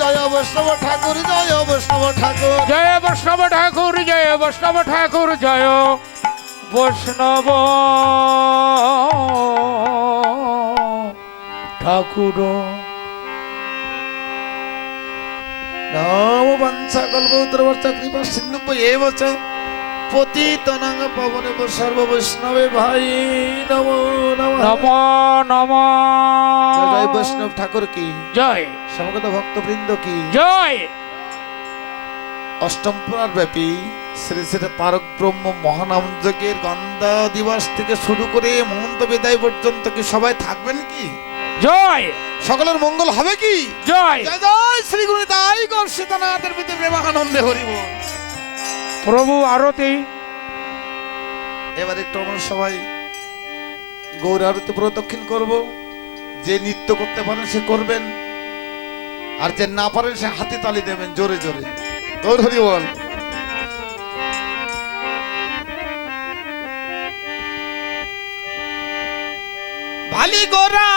জয় বৈষ্ণব ঠাকুর, জয় বৈষ্ণব ঠাকুর, জয় বৈষ্ণব ঠাকুর, জয় বৈষ্ণব ঠাকুর, জয় বৈষ্ণব ঠাকুর। নম বংশা কল্পতরুশ্চ কৃপা সিন্ধু এব চ পতিতানাং পাবনেভ্যো সর্ব বৈষ্ণবে ভাই নমো নমঃ। নম নম জয় বৈষ্ণব ঠাকুর কি জয়, সমবেত ভক্তবৃন্দ কি জয়। অষ্টম পুরাণ ব্যাপী শ্রী শ্রী তারক ব্রহ্ম মহানাম যজ্ঞের গন্ধা দিবস থেকে শুরু করে মহন্ত বিদায় পর্যন্ত কি সবাই থাকবেন কি? জয়, সকলের মঙ্গল হবে কি? জয়। জয় জয় শ্রী গুরু তাই গর সীতানাথের প্রতি প্রেমানন্দে হরিব। প্রভু আরতি। এবার একটু আমরা সবাই গৌর আরতি প্রদক্ষিণ করব। যে নৃত্য করতে পারেন সে করবেন, আর যে না পারেন সে হাতে তালি দেবেন জোরে জোরে। গৌর হরি বল। ভালি গোরা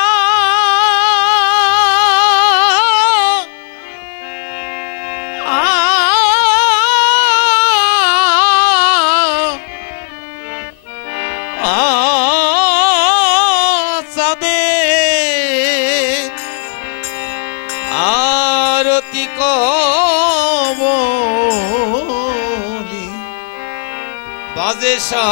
আরতি কবলি বাজে সা